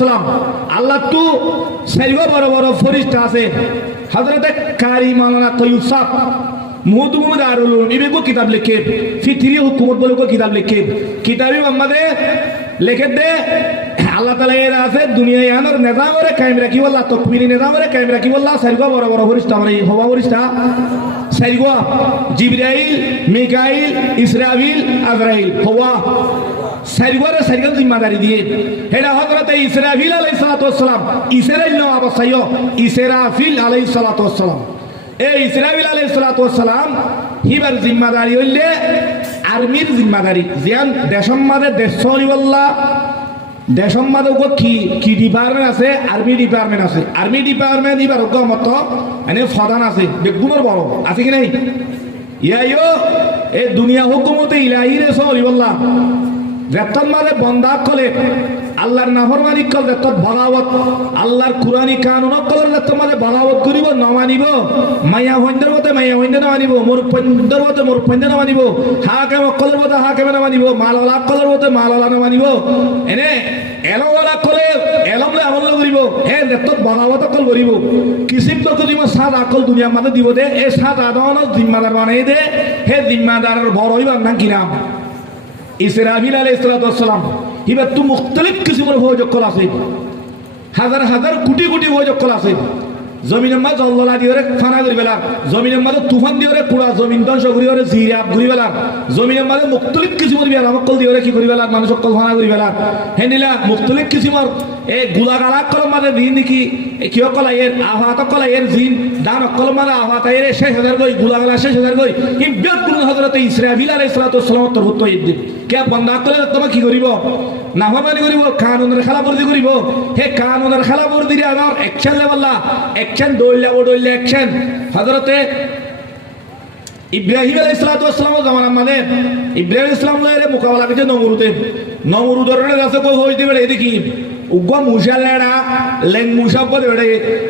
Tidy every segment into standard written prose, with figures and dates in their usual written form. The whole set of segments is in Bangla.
সালাম আল্লাহ তো সাইগো বড় বড় ফেরেশতা আছে হযরত কারি মাওলানা তৈয়ব মুহাম্মদ আরুল ইবে কো কিতাব লিখে ফিতরি হুকুমত বলে কো কিতাব লিখে কিতাবে মোহাম্মদে লিখে দে আল্লাহ তাআলা এর আছে দুনিয়ায় আনার নিজামরে কায়েম রাখি আল্লাহ তাকবীরি নিজামরে কায়েম রাখি আল্লাহ সাইগো বড় বড় ফেরেশতা মানে হওয়া ফেরেশতা সাইগো জিবরাইল মিকাইল ইসরাফিল আজরাইল হওয়া সাইগোরে সাইগল জিম্মাদারি দিয়ে হেডা হযরত ইসরাফিল আলাইহিস সালাতু ওয়াস সালাম ইসরাইল নাম আবসাইও ইসরাফিল আলাইহিস সালাতু ওয়াস সালাম এই ইসরাফিল আলাইহিস সালাতু ওয়াস সালাম হিবার জিম্মাদারি হইলে আর্মির জিম্মাদারি জিয়ান দেশম মাদে দেশ চলিবাল্লাহ দেশম মাদে গো কি ডিপার্টমেন্ট আছে আর্মি ডিপার্টমেন্ট আছে আর্মি ডিপার্টমেন্ট ইবার গো মত এনে ফদান আছে বেগুনের বড় আছে কি নাই ইয়াইও এই দুনিয়া হুকুমতে ইলাহি রে চলিবাল্লাহ রেতন মারে বন্দা কলে আল্লাহর নাফরমানি কল রেতত বগাওয়াত আল্লাহর কুরআনি কানুন কল রেতন মারে বগাওয়াত করিব না মানিব মায়া হইন্দের মতে মায়া হইন্দের না মানিব মোর পন্দের মতে মোর পন্দের না মানিব হাকেম কলের মতে হাকেম না মানিব মালওয়ালা কলের মতে মালওয়ালা না মানিব এনে এলওয়ালা কলে এলমলে আমল করিব হে রেতত বগাওয়াত কল করিব কিসিম তো করিব সাত আকল দুনিয়া মাঝে দিব দে এই সাত আদন জিম্মাদার বানাই দে হে জিম্মাদারের বড় হইবার না কি নাম ইসরাফিল আলাইহিস সালাতু ওয়াস সালাম হিবা তো মুখতালিফ কিসিমের ভোজক কল আছে হাজার হাজার কোটি কোটি ভোজক কল আছে জমিনের মাঝে জল্লা দিওরে ফানা করি বেলা জমিনের মাঝে তুফান দিওরে পুরা জমিন ধ্বংস করি ওরে জিরাব ঘুরি বেলা জমিনের মাঝে মুখতালিফ কিসিমের বিয়ার আমকল দিওরে কি করি বেলা মানুষ কল ফানা করি বেলা হেনিলা মুখতালিফ কিসিমের এই গুলাগালা কল মাঝে দিন কি কিয় কলা এর আহাত কলা এর জিন দান কল মাঝে আহাত এর 6000 কই গুলাগালা 6000 কই এই বেকুল হযরত ইসরাফিল আলাইহিস সালাতু ওয়াস সালাম তরবত ইদ্দিন কে বন্দা কলে তোমা কি করিব নাফরমানি করিব কানুনের খেলাফরজি করিব হে কানুনের খেলাফরজি রে আমার অ্যাকশন লেভেল অ্যাকশন দইলা অ্যাকশন হযরতে ইব্রাহিম আলাইহিস সালাতু ওয়াস সালাম জামানা মানে ইব্রাহিম ইসলাম লয়ে মোকাবেলা করতে নমরুদের কাছে কই হই দিবে এদিকে উগ্র মুশা লেড়া লেং মুশা বলে বেড়ে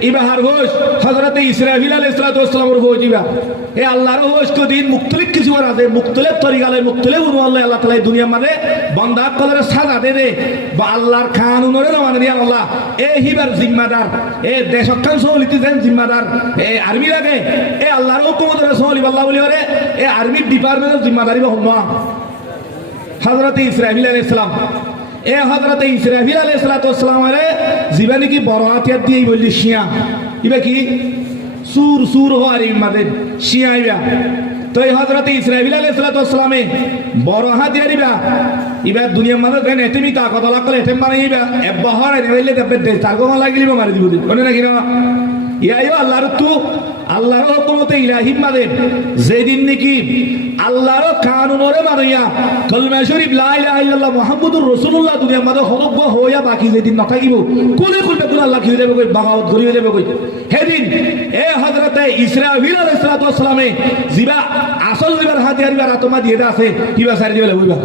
ইবাহার হোস হযরত ইসরাফিল আলাইহিস সালাতু ওয়াস সালামের হোস দিবা এ আল্লাহর হোস তো দিন মুখতলিফ কিছু আছে মুখতলিফ তরিকালে মুখতলিফ আল্লাহ তাআলা দুনিয়া মাঝে বান্দা কলরে সাজা দে দে বা আল্লাহর কানুনরে মানে দিয়া আল্লাহ এ হিবার জিম্মাদার এ দেশকান সহলিতে যেন জিম্মাদার এ আর্মি লাগে এ আল্লাহর হুকুমতে সহলিব আল্লাহ বলি ওরে এ আর্মি ডিপার্টমেন্টের জিম্মাদারি বহম্মা হযরত ইসরাফিল আলাইহিস সালাম এ হযরত ইসরাফিল আলাইহিস সালাতু ওয়াস সালাম এর জীবনে কি বড় হাতিয়ার দিয়ে বললি শিয়া ইবা কি সুর হওয়ারি মাদে শিয়া ইবা তো এই হযরত ইসরাফিল আলাইহিস সালাতু ওয়াস সালামে বড় হাতিয়ার ইবা দুনিয়ার মাঝে দেন এতেমি তা কথা লাগলে এতেম মানে ইবা এবহরে নেইলে দেবে দে তার কোন লাগিলিব মারি দিব কোনে নাকি না ইয়াইও আল্লাহর হুকুমতে ইলাহি মাদে যেদিন নাকি আল্লাহর কানুনরে মারিয়া কলমা শরীফ লা ইলাহা ইল্লাল্লাহ মুহাম্মাদুর রাসূলুল্লাহ দুনিয়ার মাঝে হলব হইয়া বাকি যেদিন না থাকিব কোনে কোন আল্লাহ কি দেবে কই বাগাওয়াত করিয়ে দেবে কই সেদিন এ হযরতে ইসরাফিল আলাইহিস সালাতু ওয়াস সালামে জিবা আসল জিবার হাতিয়ার বার আতমা দিয়ে আছে কিবা সারি দিবে হইবা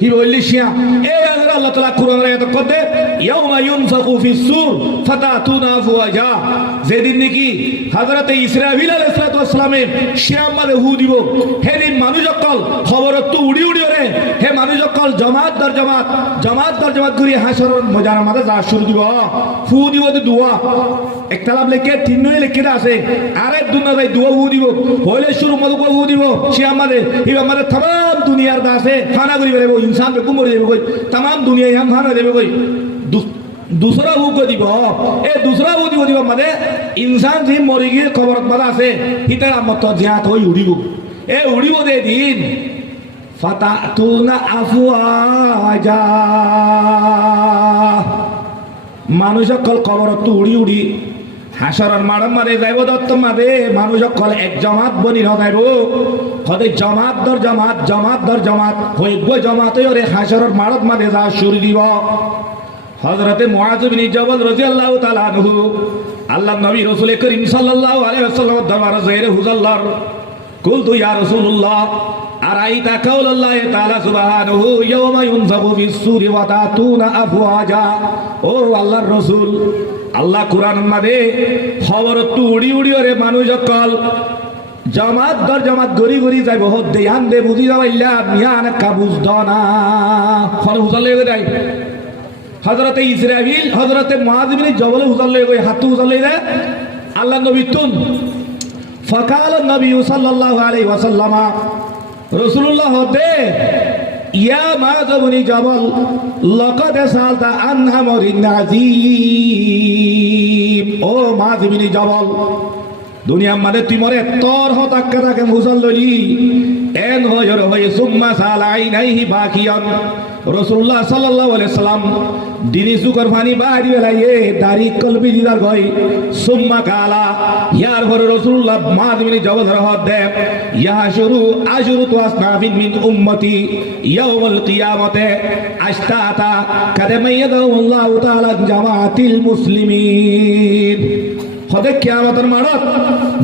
কি বললি শিয়া এ আল্লাহ তাআলা কুরআনের আয়াত করতে ইয়াউমা ইউনফাকু ফিস সূর ফাতাতুনা আফওয়াজা যেদিন নাকি হযরতে ইসরাফিল আলাইহিস সালাতু ওয়াস সালামে শিয়া মাঝে হু দিব সেদিন মানুষ সকল খবর তো উড়ি রে হে মানুষ সকল জামাত দর জামাত করি হাসরের ময়দানের মাঝে যা শুরু দিব ফু দিব দুয়া একতালাব লেখে তিন নয় লেখে আছে আরে দুনা যাই দুয়া হু দিব হইলে শুরু মধু হু দিব শিয়া মাঝে এই আমাদের तमाम দুনিয়ার দাসে খানা করি বেরব ইনসান বে কুমরি দেবে কই तमाम দুনিয়া ইয়াম খানা দেবে কই दूसरा वो को দিব এ दूसरा वो দিব মানে ইনসান যে মরি গিয়ে খবর বাদ আছে হিতারা মত জিয়াত হই উড়িব এ উড়িব দে দিন ফাতাতুনা আফওয়াজা মানুষ কল খবর তো উড়ি হাসরের মাড় মারে যাইব দত্ত মাদে মানুষ কল এক জামাত বনি যাইব কদে জামাত দর জামাত হইব জামাত ওরে হাসরের মাড় মাদে যা শুরু দিব হযরতে মুআয বিন জাবাল রাদিয়াল্লাহু তাআলা আনহু আল্লাহর নবী রাসূল করিম সাল্লাল্লাহু আলাইহি ওয়াসাল্লাম দরবারে যাইরে হুজাল্লাহ কুলতু ইয়া রাসূলুল্লাহ আরাইতা কাউলাল্লাহি তাআলা সুবহানাহু ইয়াওমা ইউনফাকু ফিস সূরি ওয়া তাতুনা আফওয়াজা ও আল্লাহর রাসূল আল্লাহ কুরআন মাঝে খবর তো উড়ি ওরে মানুষ সকল জামাত দর জামাত গরি যাইব হদ্দে আন দে বুঝি যাইলা মিয়ান কাবুজ দনা ফল হুজালে দেয় হযরতে ইসরাফিল হযরতে মুআয ইবনে জবল উজাল্লে কই হাত উজাল্লে দে আল্লাহ নবী তুন ফাকাল নবী সাল্লাল্লাহু আলাইহি ওয়াসাল্লাম রাসূলুল্লাহ দে ইয়া মুআয ইবনে জবল লাকাদ সালতা আন আমরিন নাযীম ও মুআয ইবনে জবল দুনিয়া মানে তুই মরে তোর হতাক্কা তাকে মুজাল ললি এন হয়র হয়ে সুম্মা সালাইনাইহি বাকিয়ান রাসূলুল্লাহ সাল্লাল্লাহু আলাইহি সাল্লাম দিনি সুকর ফানি বাড়ি বেলাইয়ে দাড়ি কলবি দিদার গই সুম্মা কালা ইয়ার পরে রাসূলুল্লাহ মুআয ইবনে জবল রহত দে ইয়া শুরু আশরু আসনাফিন মিন উম্মতি ইয়াউমুল কিয়ামতে আশতাতা কাদামাইয়াদাল্লাহু তাআলা জামাআতিল মুসলিমিন হদে কিয়ামতের মানত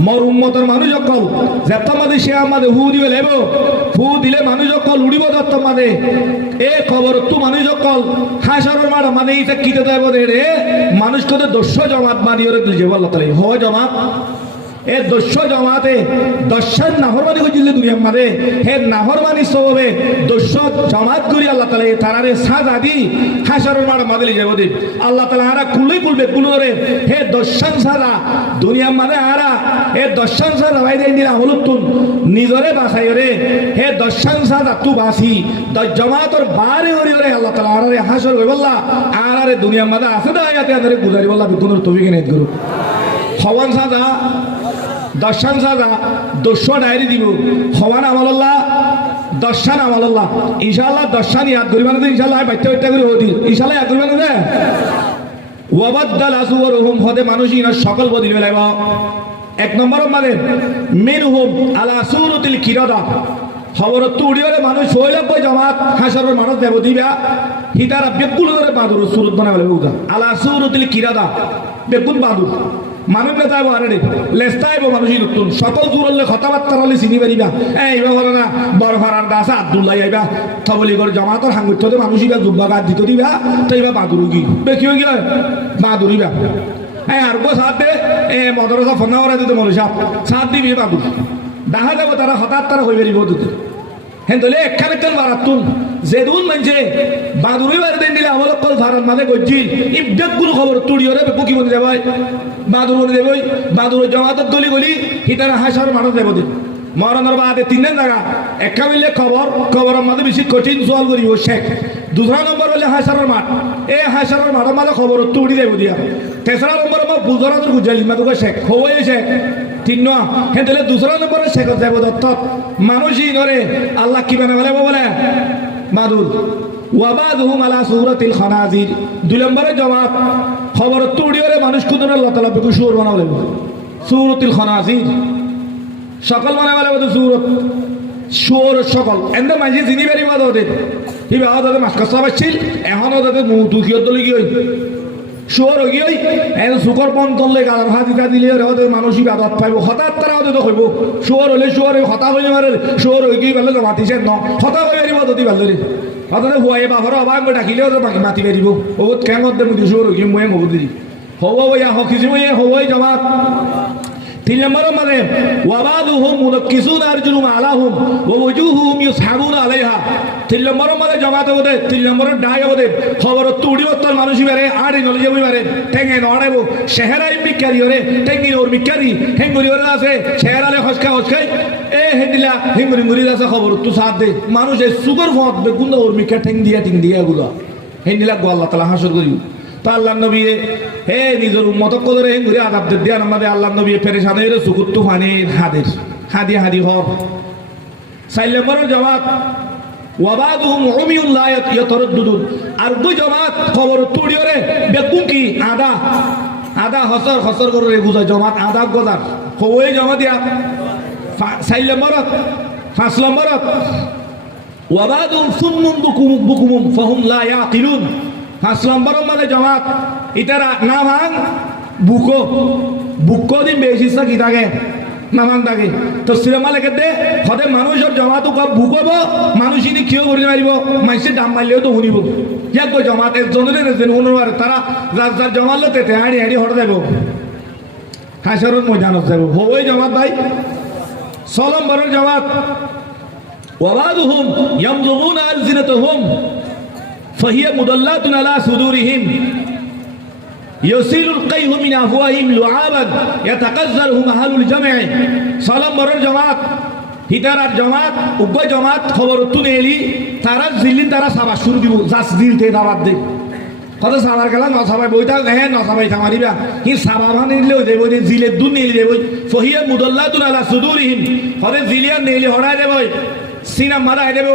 মোর উম্মতের মানুষ অকল যেত মাদে সে আমাদের হু দিবে লেব ফু দিলে মানুষ অকল উড়িব দত্ত মাদে এ খবর তু মানুষ অকল হাসরের মাঠ মানে ইতে কিতে দেব রে মানুষ কত দস্য জমাত মানি ওরে দিল আল্লাহ তাআলা হ জমাত এ দস্য জমাতে দস্যের নাফরমানি হইলে দুনিয়া মাদে হে নাফরমানি সবে দস্য জমাত করি আল্লাহ তাআলা তারারে সাজা দি হাসরের মাঠ মাদলি যাব দি আল্লাহ তাআলা আরা কুলই কুলবে কুলরে হে দস্যন সাজা দুনিয়া মাদে আরা হে দস্যন সাজা ভাই দেই দিলা হলুতুন নিজরে বাসাই রে হে দস্যন সাজা তু বাসি দ জমাতর বারে ওরে রে আল্লাহ তাআলা আরারে হাসর হই বল্লা আরারে দুনিয়া মাদে আছে দা আয়াতে আরে গুজারি বল্লা বিকুনের তৌফিক নেত গুরু হওয়ান সাজা দর্শন সাজা দস্য ডায়েরি দিব হওয়ান আমাল্লাহ দর্শন আমাল্লাহ ইনশাআল্লাহ দর্শন ইয়াদ করিবা না ইনশাআল্লাহ বাইতে বাইতে করে হদি ইনশাআল্লাহ ইয়াদ করিবা না দে ওয়াবাদদাল আসওয়ারুহুম হদে মানুষ ইনা সকল বদলি লাইব এক নম্বর মানে মিনহুম আলা সুরাতিল কিরাদা খবর তুড়িওরে মানুষ হইলে কই জামাত হাসরের মানুষ দেব দিবা হিতারা বেকুল করে বাদুর সুরত বানাবে উদা আলা সুরাতিল কিরাদা বেকুল বাদুর মানুষ নেতাইব আরে লেস্তাইব মানুষই নতুন সকল দূরলে কথাবার্তা হলে চিনি পারিবা এইবা বলো না বড় ফারার দাস আব্দুল্লাহ আইবা থবলি করে জমাতর সাংগঠ্যতে মানুষই বা যুব্বা গাছ দিত দিবা তো এইবা বাদুরুগি বেকি হয়ে গেল বাদুরিবা আর গো সাথ দে মদরসা ফোন করে দিতে মনে সাথ দিবি বাদুর দেখা যাব তারা হঠাৎ তারা হয়ে বেরিব দিতে হ্যাঁ তাহলে একখানে তেল বারাতুন যেদুন মানছে বাদুরি বারে দিন দিলে আমল কল ভারত মাঝে গজ্জিল এই বেগুলো খবর তুড়িও রে বেকুকি মনে যাবাই বাদুর মনে দেবই বাদুর জমাতত গলি গলি হিতারা হাসার মানুষ দেব দিন মরণের বাদে তিন দিন জায়গা একটা মিললে খবরের মাঝে বেশি কঠিন সোয়াল করিব শেখ দুসরা নম্বর হলে হাসারের মাঠ এই হাসারের মাঠের মাঝে খবর তুড়ি দেব দিয়া তেসরা নম্বর আমার বুঝরানোর গুজালি মাতুকে শেখ হওয়াই শেখ তিন হ্যাঁ তাহলে দুসরা নম্বরে শেখ দেব দত্ত মানুষই ধরে আল্লাহ কি বানাবে বলে মাদুর ওয়াবাদহুম আলা সূরাতিল খানাজির দুই নম্বরে জমাত খবর তুড়িওরে মানুষ কুদুর আল্লাহ তাআলা বেকু সুর বানাবে সূরাতিল খানাজির সকল বানাবে বলে সূরত সুর সকল এন্ড মাঝে জিনি বেরি বাদ ওদের হিবা ওদের মাস্কার সব ছিল এখন ওদের মুখ দুখিয়ত দলি কি হই সুর হই গই এন সুকর পন করলে গালার ভাজিটা দিলে ওদের মানুষই বাদত পাইব হঠাৎ তারা ওদের হইব সুর হলে সুর হতা হইলে মারে সুর হই গই বলে মাতিছে ন হতা হই বেরি বাদ দি ভালরে হতানে হুয়াই বাহর অবাক ডাকিলে ওদের বাকি মাতি বেরিব ওত কেমত দে মুদি সুর হই মই হব দি হব ইয়া হকিজি মই হবই জমাত তিন নম্বর মানে ওয়াবাদুহুম মুনাক্কিসুন আরজুলুম আলাহুম ওয়া ওয়াজুহুম ইউসহাবুনা আলাইহা তিন নম্বর মানে জমাত ওদের তিন নম্বর ডাই ওদের খবর তুড়ি বতল মানুষই বারে আড়ি নলে যাবই বারে টেঙ্গে নড়াইব শেহরাই মিকারি ওরে টেঙ্গি ওর মিকারি হেঙ্গুরি ওরে আছে শেহরালে হসকাই এ হেদিলা হেঙ্গুরি আছে খবর তু সাথ দে মানুষ এই সুগর ফত বেগুন ওর মিকা টেং দিয়া গুলো হেদিলা গো আল্লাহ তাআলা হাসর করিও তা আল্লাহ নবী হে নিজের উম্মত করে ঘুরে আদাব দিয়ে আমাদের আল্লাহ নবী পেরেশান হয়ে সুকুর তুফানের হাদি হর সাইলে মরো জমাত ওয়াবাদুহুম উমিয়ুন লা ইয়াতারাদ্দুদুন আর দুই জমাত খবর তুড়িওরে বেকুম কি আদা হসর করে গুজা জমাত আদা গজার হই জমা দিয়া সাইলে মরত পাঁচ নম্বরত ওয়াবাদুহুম সুম্মুম বুকুমুম ফাহুম লা ইয়াকিলুন পাঁচ নম্বর মানে জমাত ইতারা না ভাঙ বুকো দিন বেশি কি থাকে না ভাঙ থাকে তো সিনেমা লেগে দে সদায় মানুষের জমাতো বুকব মানুষই কিয় করে মারিব মানুষের দাম মারলেও তো শুনিব ইয়াক গো জমাত একজনের শুনবারে তারা যার যার জমালে তেতে হাঁড়ি হট যাব হাসরের ময়দানত যাব হই জমাত ভাই ছ নম্বরের জমাত ওয়াবাদুহুম ইয়ামযুমুনা আলসিনাতাহুম فهي مدلات على صدورهم يسيل القيه من أفواههم لعابا يتقذرهم أهل الجمع সালাম বড় জামাত হিতারার জামাত উগ্র জামাত খবর তুনেলি তারা জিল্লিন তারা সাবা শুরু দিব জাস দিলতে দাবাত দে কত সাবার গেল ন সবাই বইতা হ্যাঁ ন সবাই থামারিবা কি সাবা মানে নিলে হয়ে যাবো জিলে দুন নিলে যাবো ফহিয়া মুদল্লাতুন আলা সুদুরিহিম ফলে জিলিয়া নেলি হড়াই দেবো সিনা মারা দেবে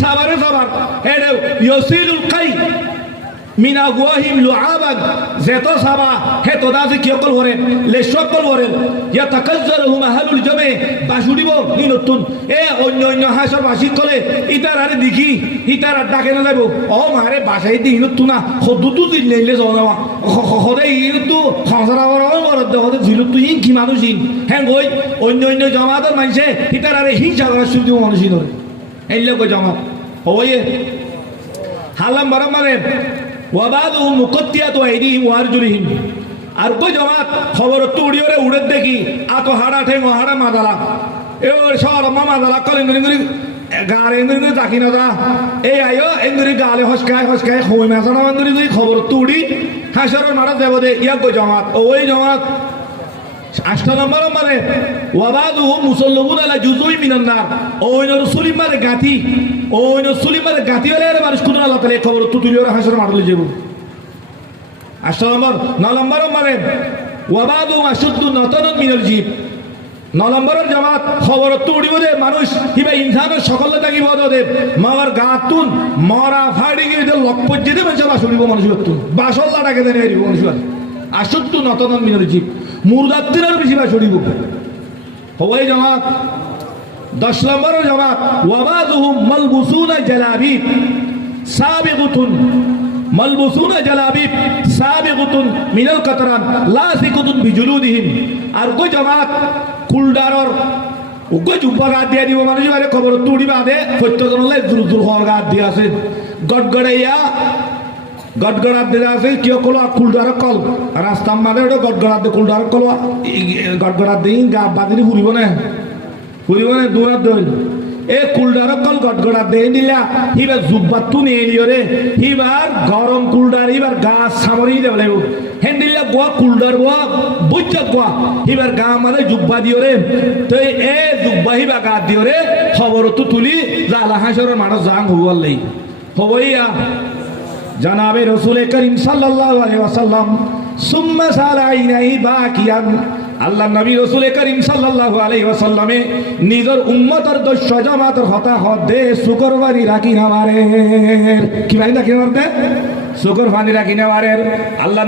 সাবারে সাবার এটা ইয়সিলুল কাই মিনা গুয়াহিম লুআবাদ যেতো সাবা হে তোদাজে কি অকল করে লে সকল করে ইয়া তাকাজ্জারহুম আহলুল জামে বাসুডিব নি নতুন এ অন্য অন্য হাসর বাসি কলে ইতার আরে দেখি ইতার ডাকে না যাবো ও মারে বাসাই দি নতুন না খদুতু দিন নেলে জনাওয়া খদে ইনতু সংসার আবার বড় দেখতে জিলু তুই কি মানুষই হ্যাঁ গই অন্য অন্য জামাতের মানুষে ইতার আরে হিংসা করা শুরু দিব মানুষই ধরে এই লোক জামাত ওয়ে হালাম বড় মানে ওয়াবাদুহুম মুকাত্তিয়াতু আইদিহিম ওয়া আরজুলিহিম আর কই জামাত খবর তো উড়িওরে উড়ে দেখি আতো হাড়া ঠেঙ্গ হাড়া মাদালা এ সর মাদালা কলে নরি গারে নরি তাকি না দা এই আয়ো এন্দরি গালে হসকায় হই মাছনা নরি খবর তো উড়ি হাসরের মারা দেব দে ইয়া কই জামাত ওই জামাত 8 নম্বর মানে ওয়াবাদুহুম মুসাল্লাবুন আলা জুজুই মিনান নার ওই রাসূলি মারে গাতি ওই রাসূলি মারে গাতি হলে মানুষ কোন আল্লাহ তাআলা খবর তো তুলিওরে হাসর মারলে যাব 8 নম্বর 9 নম্বর মানে ওয়াবাদুহুম আশুদ্দু নাতানান মিনাল জিব 9 নম্বরের জামাত খবর তো উড়িব দে মানুষ কিবা ইনসানের সকলে থাকিব দে মাওয়ার গাতুন মরা ফাড়ি গিয়ে লক্ষপজ্জিতে মানুষ বাস উড়িব মানুষ তুন বাসল্লা ডাকে দেনে এরিব মানুষ আশুদ্দু নাতানান মিনাল জিব মুরদাত্তিরের বেশি বা ছড়িব হওয়াই জামাত 10 নম্বরের জামাত ওয়াবাদুহুম মালবুসুনা জালাবিব সাবিগুতুন মালবুসুনা জালাবিব সাবিগুতুন মিনাল কাতরান লাসিকুতুন বিজুলুদিহিম আর কই জামাত কুলদারর ওগো জুব্বা গাদ দিয়া দিব মানুষ আরে খবর তুড়িবা দে সত্যজনলে জুর হওয়ার গাদ দিয়া আছে গডগড়াইয়া গডগড়াত দে আছে কিয় কলো কুলদার কল রাস্তা মানে ওটা গডগড়াত দে কুলদার কল গডগড়াত দেই গা বাদিনি ফুরিব না দুয়ার দই এ কুলদার কল গডগড়াত দে দিলা হিবার জুব্বাত তু নিয়ে লিও রে হিবার গরম কুলদার হিবার গা সামরি দে বলে হেন্ডিলা গোয়া কুলদার গোয়া বুঝা গোয়া হিবার গা মানে জুব্বা দিও রে তো এ জুব্বা হিবা গা দিও রে খবর তো তুলি জালা হাসরের মানুষ জাং হওয়ালাই হবইয়া জনাবে রসুল করিম সাল্লাল্লাহু আলাইহি ওয়াসাল্লাম সুম্মা সালাইনাহি বাকিয়ান আল্লাহ নবী রসুল করিম সাল্লাল্লাহু আলাইহি ওয়াসাল্লামে নিজের উম্মতের দস্য জামাতের হতাহত দে শুকরবানি রাখি না মারে কি ভাই না কি মারতে শুকরবানি রাখি না মারে আল্লাহ